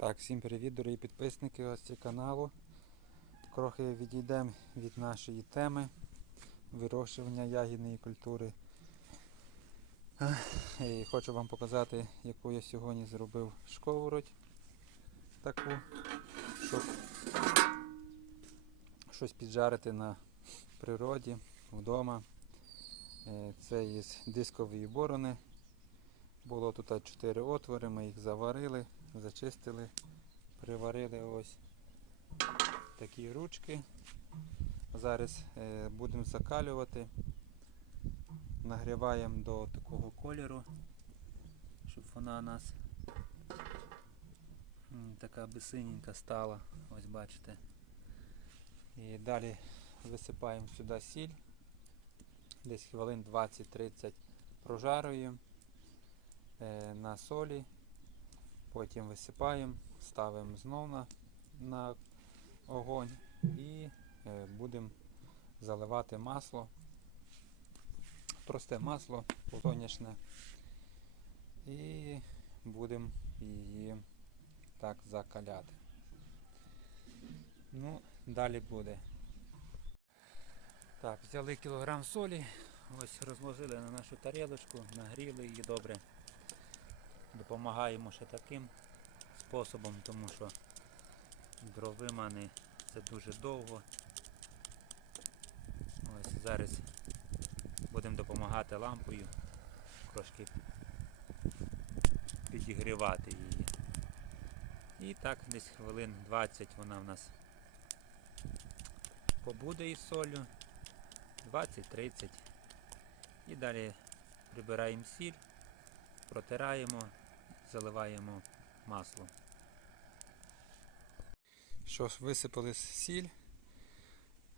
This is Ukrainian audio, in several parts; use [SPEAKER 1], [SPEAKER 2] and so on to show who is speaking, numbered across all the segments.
[SPEAKER 1] Так, всім привіт, дорогі підписники ось цього каналу. Трохи відійдемо від нашої теми вирощування ягідної культури. І хочу вам показати, яку я сьогодні зробив шковуродь таку, щоб щось піджарити на природі, вдома. Е, Це із дискової борони. Було тут 4 отвори, ми їх заварили, зачистили, приварили ось такі ручки. Зараз е, будемо закалювати. Нагріваємо до такого кольору, щоб вона у нас така бисиненька стала. Ось бачите. І далі висипаємо сюди сіль. Десь хвилин 20-30 прожарюємо е, на солі, потім висипаємо, ставимо знов на, на огонь і е, будемо заливати масло. Просте масло сонячне. І будемо її так закаляти. Ну, далі буде. Так, взяли кілограм солі, ось розложили на нашу тарілочку, нагріли її добре. Допомагаємо ще таким способом, тому що дровимани це дуже довго. Ось зараз будемо допомагати лампою трошки підігрівати її. І так десь хвилин 20 вона в нас побуде із солью. 20-30. І далі прибираємо сіль, протираємо, заливаємо масло. Що висипали сіль,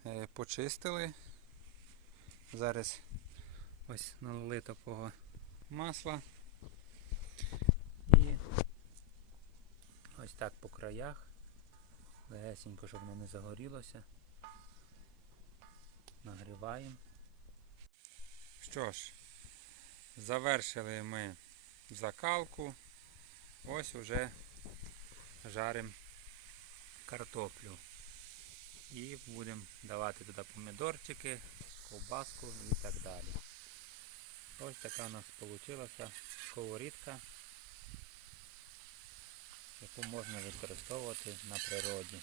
[SPEAKER 1] е, почистили. Зараз ось налили такого масла. І ось так по краях. Легесенько, щоб воно не загорілося. Нагріваємо. Що ж, завершили ми закалку. Ось уже жаримо картоплю. І будемо давати туди помідорчики, ковбаску і так далі. Ось така у нас вийшла сковорідка, яку можна використовувати на природі.